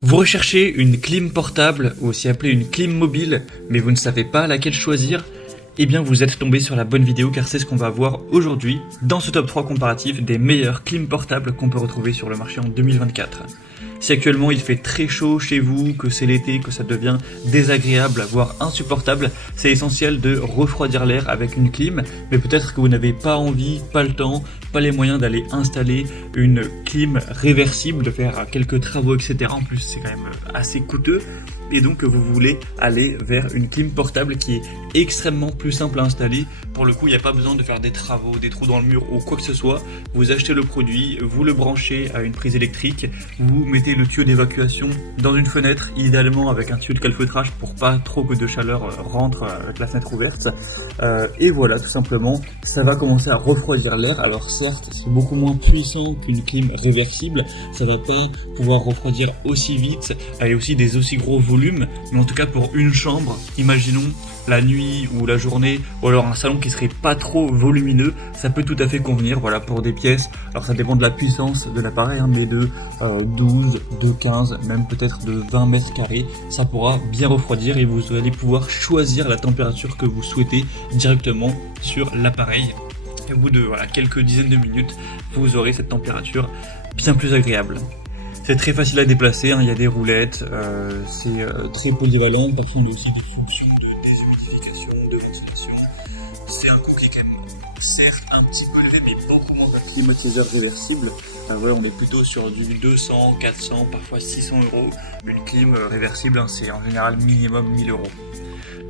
Vous recherchez une clim portable, ou aussi appelée une clim mobile, mais vous ne savez pas laquelle choisir? Eh bien vous êtes tombé sur la bonne vidéo car c'est ce qu'on va voir aujourd'hui dans ce top 3 comparatif des meilleures clim portables qu'on peut retrouver sur le marché en 2024. Si actuellement il fait très chaud chez vous, que c'est l'été, que ça devient désagréable, voire insupportable, c'est essentiel de refroidir l'air avec une clim, mais peut-être que vous n'avez pas envie, pas le temps, pas les moyens d'aller installer une clim réversible, de faire quelques travaux, etc. En plus c'est quand même assez coûteux, et donc vous voulez aller vers une clim portable qui est extrêmement plus simple à installer. Pour le coup, il n'y a pas besoin de faire des travaux, des trous dans le mur ou quoi que ce soit. Vous achetez le produit, vous le branchez à une prise électrique, vous mettez le tuyau d'évacuation dans une fenêtre, idéalement avec un tuyau de calfeutrage pour pas trop que de chaleur rentre avec la fenêtre ouverte. Et voilà, tout simplement, ça va commencer à refroidir l'air. Alors certes, c'est beaucoup moins puissant qu'une clim réversible, ça va pas pouvoir refroidir aussi vite et aussi des aussi gros volumes, mais en tout cas pour une chambre, imaginons la nuit ou la journée, ou alors un salon qui serait pas trop volumineux, ça peut tout à fait convenir, voilà, pour des pièces. Alors ça dépend de la puissance de l'appareil, mais de 12, de 15, même peut-être de 20 mètres carrés, ça pourra bien refroidir et vous allez pouvoir choisir la température que vous souhaitez directement sur l'appareil. Et au bout de quelques dizaines de minutes, vous aurez cette température bien plus agréable. C'est très facile à déplacer, il y a des roulettes, c'est très polyvalent, parfois on a aussi des fonctions de déshumidification, de ventilation. C'est un coût qui est quand même certes un petit peu élevé, mais beaucoup moins qu'un climatiseur réversible. On est plutôt sur du 200, 400, parfois 600 euros. Une clim réversible, c'est en général minimum 1000 euros.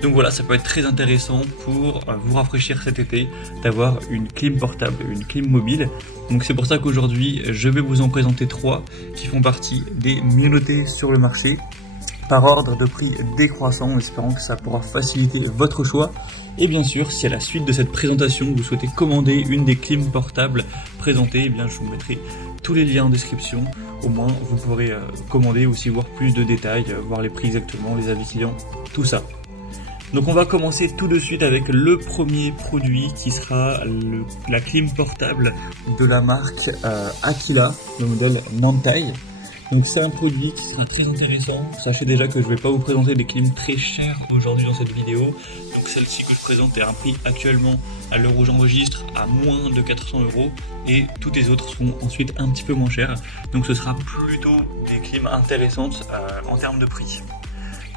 Donc voilà, ça peut être très intéressant pour vous rafraîchir cet été, d'avoir une clim portable, une clim mobile. Donc c'est pour ça qu'aujourd'hui, je vais vous en présenter 3 qui font partie des mieux notés sur le marché, par ordre de prix décroissant, en espérant que ça pourra faciliter votre choix. Et bien sûr, si à la suite de cette présentation, vous souhaitez commander une des clims portables présentées, eh bien je vous mettrai tous les liens en description. Au moins, vous pourrez commander, aussi voir plus de détails, voir les prix exactement, les avis clients, tout ça. Donc on va commencer tout de suite avec le premier produit qui sera la clim portable de la marque Aquila, le modèle Nantai. Donc c'est un produit qui sera très intéressant. Sachez déjà que je ne vais pas vous présenter des clims très chères aujourd'hui dans cette vidéo. Donc celle-ci que je présente est à un prix actuellement, à l'heure où j'enregistre, à moins de 400 euros. Et toutes les autres sont ensuite un petit peu moins chères. Donc ce sera plutôt des clims intéressantes en termes de prix.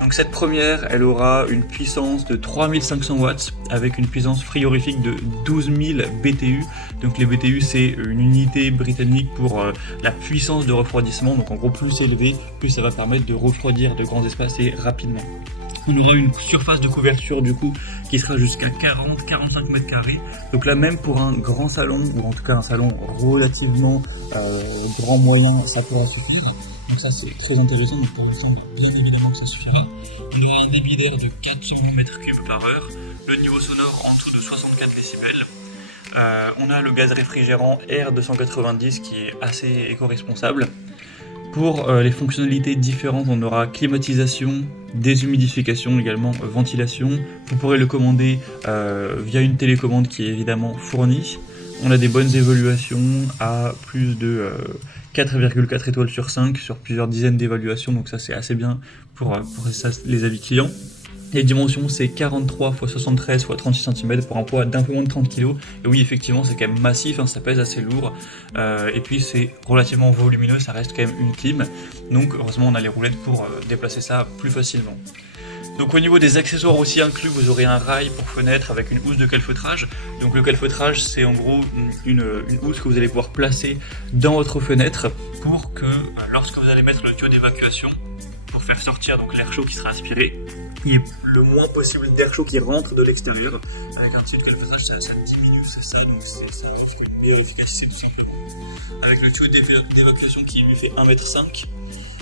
Donc cette première, elle aura une puissance de 3500 watts avec une puissance frigorifique de 12 000 BTU. Donc les BTU, c'est une unité britannique pour la puissance de refroidissement. Donc en gros, plus c'est élevé, plus ça va permettre de refroidir de grands espaces et rapidement. On aura une surface de couverture du coup qui sera jusqu'à 40-45 mètres carrés. Donc là, même pour un grand salon, ou en tout cas un salon relativement grand moyen, ça pourra suffire. Donc ça c'est très intéressant, donc pour l'instant bien évidemment que ça suffira. On aura un débit d'air de 420 m3 par heure, le niveau sonore en dessous de 64 décibels. On a le gaz réfrigérant R290 qui est assez éco-responsable. Pour les fonctionnalités différentes, on aura climatisation, déshumidification également, ventilation. Vous pourrez le commander via une télécommande qui est évidemment fournie. On a des bonnes évaluations à plus de 4,4 étoiles sur 5 sur plusieurs dizaines d'évaluations, donc ça c'est assez bien pour les avis clients. Les dimensions c'est 43 x 73 x 36 cm pour un poids d'un peu moins de 30 kg. Et oui, effectivement c'est quand même massif, ça pèse assez lourd. Et puis c'est relativement volumineux, ça reste quand même une clim. Donc heureusement on a les roulettes pour déplacer ça plus facilement. Donc au niveau des accessoires aussi inclus, vous aurez un rail pour fenêtre avec une housse de calfeutrage. Donc le calfeutrage, c'est en gros une housse que vous allez pouvoir placer dans votre fenêtre pour que lorsque vous allez mettre le tuyau d'évacuation, pour faire sortir donc l'air chaud qui sera aspiré, il y ait le moins possible d'air chaud qui rentre de l'extérieur. Avec un tuyau de calfeutrage, ça diminue, c'est ça, donc ça offre une meilleure efficacité tout simplement. Avec le tuyau d'évacuation qui lui fait 1,5 m,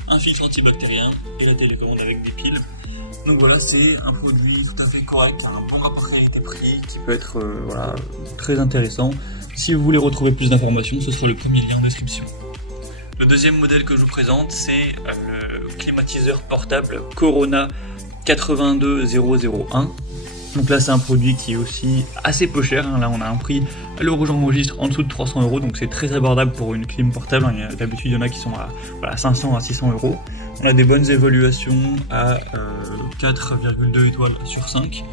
un filtre antibactérien et la télécommande avec des piles. Donc voilà, c'est un produit tout à fait correct, un bon rapport qualité-prix qui peut être très intéressant. Si vous voulez retrouver plus d'informations, ce sera le premier lien en description. Le deuxième modèle que je vous présente, c'est le climatiseur portable Corona 82001. Donc là c'est un produit qui est aussi assez peu cher, hein. Là on a un prix à l'heure où j'enregistre en dessous de 300 €, donc c'est très abordable pour une clim portable, hein. D'habitude il y en a qui sont à 500 à 600 €. On a des bonnes évaluations à 4,2 étoiles sur 5.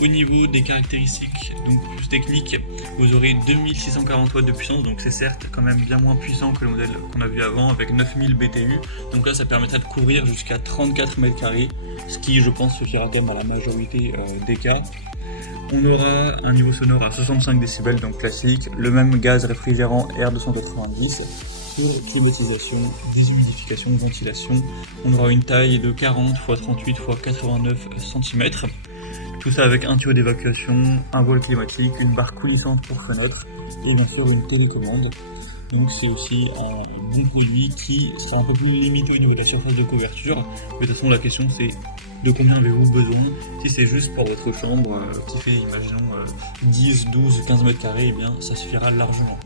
Au niveau des caractéristiques, donc plus techniques, vous aurez 2640 watts de puissance, donc c'est certes quand même bien moins puissant que le modèle qu'on a vu avant avec 9000 BTU. Donc là ça permettra de couvrir jusqu'à 34 mètres carrés, ce qui je pense suffira quand même à la majorité des cas. On aura un niveau sonore à 65 décibels, donc classique, le même gaz réfrigérant R290, pour climatisation, déshumidification, ventilation. On aura une taille de 40 x 38 x 89 cm. Tout ça avec un tuyau d'évacuation, un voile climatique, une barre coulissante pour fenêtre et bien sûr une télécommande. Donc c'est aussi un bon produit qui sera un peu plus limité au niveau de la surface de couverture. Mais de toute façon la question c'est de combien avez-vous besoin. Si c'est juste pour votre chambre qui fait imaginons 10, 12, 15 mètres carrés, et bien ça suffira largement.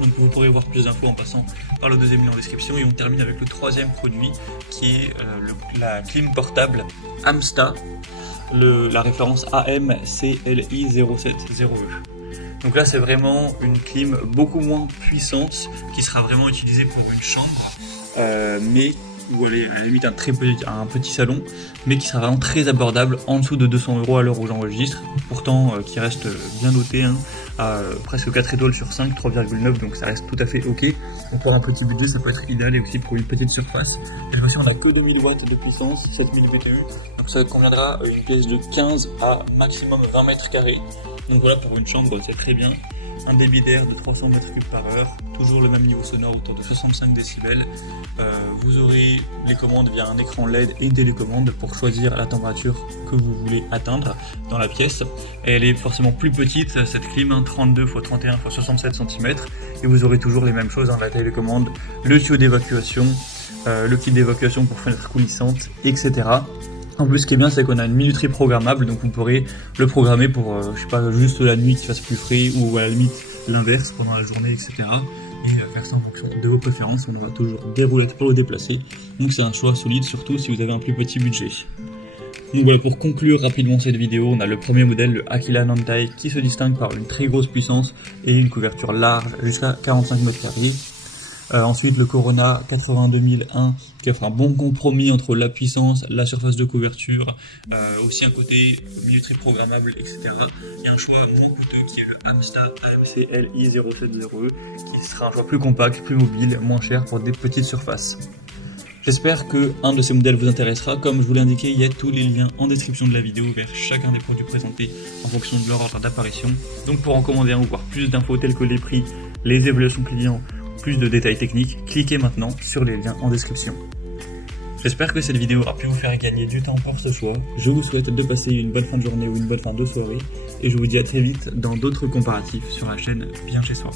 Donc vous pourrez voir plus d'infos en passant par le deuxième lien en description. Et on termine avec le troisième produit qui est la clim portable Amsta. La référence AMCLI070E. Donc là c'est vraiment une clim beaucoup moins puissante qui sera vraiment utilisée pour une chambre, mais ou aller à la limite un petit salon, mais qui sera vraiment très abordable, en dessous de 200 € à l'heure où j'enregistre, pourtant qui reste bien noté, hein, à presque 4 étoiles sur 5, 3,9, donc ça reste tout à fait ok. Donc pour un petit budget ça peut être idéal, et aussi pour une petite surface. Cette fois-ci on a que 2000 watts de puissance, 7000 BTU, donc ça conviendra à une pièce de 15 à maximum 20 mètres carrés. Donc voilà, pour une chambre c'est très bien. Un débit d'air de 300 m3 par heure, toujours le même niveau sonore autour de 65 décibels. Vous aurez les commandes via un écran LED et une télécommande pour choisir la température que vous voulez atteindre dans la pièce. Et elle est forcément plus petite, cette clim, hein, 32 x 31 x 67 cm, et vous aurez toujours les mêmes choses, hein, la télécommande, le tuyau d'évacuation, le kit d'évacuation pour fenêtre coulissante, etc. En plus, ce qui est bien, c'est qu'on a une minuterie programmable, donc vous pourrez le programmer pour, je sais pas, juste la nuit qui fasse plus frais, ou à la limite l'inverse pendant la journée, etc. Et faire ça en fonction de vos préférences. On aura toujours des roulettes pour le déplacer, donc c'est un choix solide, surtout si vous avez un plus petit budget. Donc voilà, pour conclure rapidement cette vidéo, on a le premier modèle, le Aquila Nantai, qui se distingue par une très grosse puissance et une couverture large jusqu'à 45 mètres carrés. Ensuite le Corona 82001 qui offre un bon compromis entre la puissance, la surface de couverture, aussi un côté minuterie programmable, etc. Et un choix moins coûteux qui est le Amsta AMCLI070E qui sera un choix plus compact, plus mobile, moins cher pour des petites surfaces. J'espère que un de ces modèles vous intéressera. Comme je vous l'ai indiqué, il y a tous les liens en description de la vidéo vers chacun des produits présentés en fonction de leur ordre d'apparition. Donc pour en commander un ou voir plus d'infos telles que les prix, les évaluations clients, plus de détails techniques, cliquez maintenant sur les liens en description. J'espère que cette vidéo aura pu vous faire gagner du temps pour ce choix. Je vous souhaite de passer une bonne fin de journée ou une bonne fin de soirée, et je vous dis à très vite dans d'autres comparatifs sur la chaîne Bien Chez Soi.